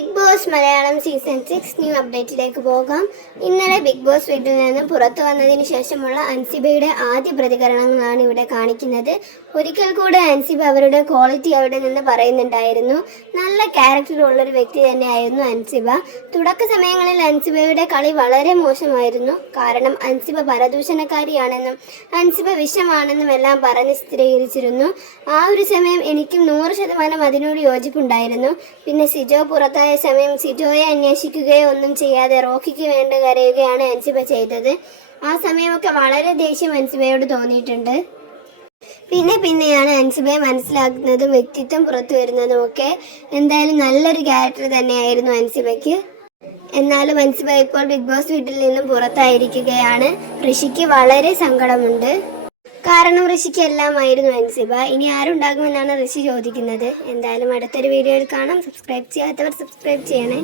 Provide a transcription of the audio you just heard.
Big Boss Malayalam season 6 new അപ്ഡേറ്റിലേക്ക് പോകാം. ഇന്നലെ ബിഗ് ബോസ് വീട്ടിൽ നിന്നും പുറത്തു വന്നതിന് ശേഷമുള്ള അൻസിബയുടെ ആദ്യ പ്രതികരണങ്ങളാണ് ഇവിടെ കാണിക്കുന്നത്. ഒരിക്കൽ കൂടെ അൻസിബ അവരുടെ ക്വാളിറ്റി അവിടെ നിന്ന് പറയുന്നുണ്ടായിരുന്നു. നല്ല ക്യാരക്ടർ ഉള്ളൊരു വ്യക്തി തന്നെയായിരുന്നു അൻസിബ. തുടക്ക സമയങ്ങളിൽ അൻസിബയുടെ കളി വളരെ മോശമായിരുന്നു. കാരണം അൻസിബ പരദൂഷണക്കാരിയാണെന്നും അൻസിബ വിഷമാണെന്നും എല്ലാം പറഞ്ഞ് സ്ഥിരീകരിച്ചിരുന്നു. ആ ഒരു സമയം എനിക്കും 100% അതിനോട് യോജിപ്പുണ്ടായിരുന്നു. പിന്നെ സിജോ പുറത്തായ സമയം സിജോയെ അന്വേഷിക്കുകയോ ഒന്നും ചെയ്യാതെ റോക്കിക്ക് വേണ്ടി കരയുകയാണ് അൻസിബ ചെയ്തത്. ആ സമയമൊക്കെ വളരെ ദേഷ്യം അൻസിബയോട് തോന്നിയിട്ടുണ്ട്. പിന്നെയാണ് അൻസിബയെ മനസ്സിലാക്കുന്നതും വ്യക്തിത്വം പുറത്തു വരുന്നതും ഒക്കെ. എന്തായാലും നല്ലൊരു ക്യാരക്ടർ തന്നെയായിരുന്നു അൻസിബയ്ക്ക്. എന്നാലും അൻസിബ ഇപ്പോൾ ബിഗ് ബോസ് വീട്ടിൽ നിന്നും പുറത്തായിരിക്കുകയാണ്. ഋഷിക്ക് വളരെ സങ്കടമുണ്ട്. കാരണം ഋഷിക്ക് എല്ലാമായിരുന്നു അൻസിബ. ഇനി ആരുണ്ടാകുമെന്നാണ് ഋഷി ചോദിക്കുന്നത്. എന്തായാലും അടുത്തൊരു വീഡിയോയിൽ കാണാം. സബ്സ്ക്രൈബ് ചെയ്യാത്തവർ സബ്സ്ക്രൈബ് ചെയ്യണേ.